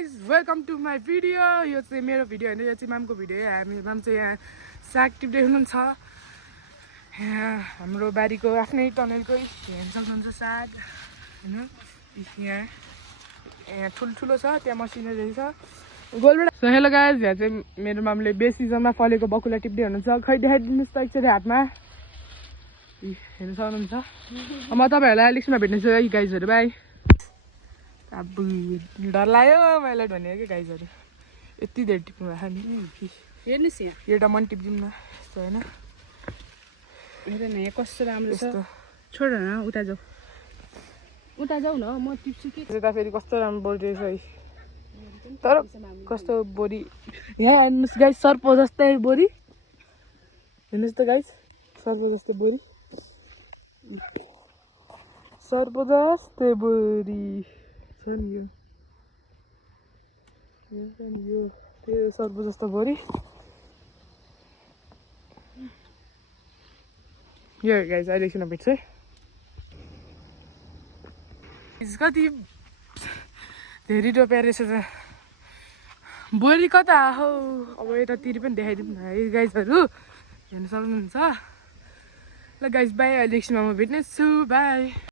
guys, welcome to my video. यो चाहिँ मेरो भिडियो हैन, यो चाहिँ मामको भिडियो हो। हामी माम चाहिँ यहाँ साग टिप्दै हुनुहुन्छ। यहाँ हाम्रो बारीको आफ्नै टनलको हेर्न सक्नुहुन्छ साग हैन। यहाँ ठुलो छ, त्यहाँ मसिनरी छ गोलबेडा। सो हेलो गाइस, यहाँ चाहिँ मेरो मामले बेस सिजनमा फलेको बकुला टिप्दै हुनुहुन्छ। खै देखाइदिनुस् त एकचोटि हातमा। हेर्न सक्नुहुन्छ। म तपाईहरुलाई अलिकसम्म भेट्नेछु है गाइजहरु, बाइ। अब डर लाग्यो मैले भनेको के गाइजहरु, यति धेरै टिप्नु भएको नि। हेर्नुस् यहाँ एउटा मन टिप्दिउँ न यस्तो हैन। हेर न यहाँ कस्तो राम्रो छ। छोड न, उता जाऊ न, म टिप्छु के। यता फेरि कस्तो राम्रो बोडी रहेछ है। तर कस्तो बोडी यहाँ हेर्नुस् गाइस, सर्पो जस्तै बोडी। हेर्नुस् त गाइस, सर्पो जस्तै बोडी, सर्पो जस्तै बोडी छ नि यो। त्यो सर्पो जस्तो बोडी यो गाइस। अहिले एकछिन भेट्छु है। कति धेरै रोप्या रहेछ त बोडी, कता हो। अब यतातिर पनि देखाइदिउँ न है गाइजहरू, हेर्न सक्नुहुन्छ। ल गाइस बाई, अहिले एकछिनमा म भेट्नेछु, बाई।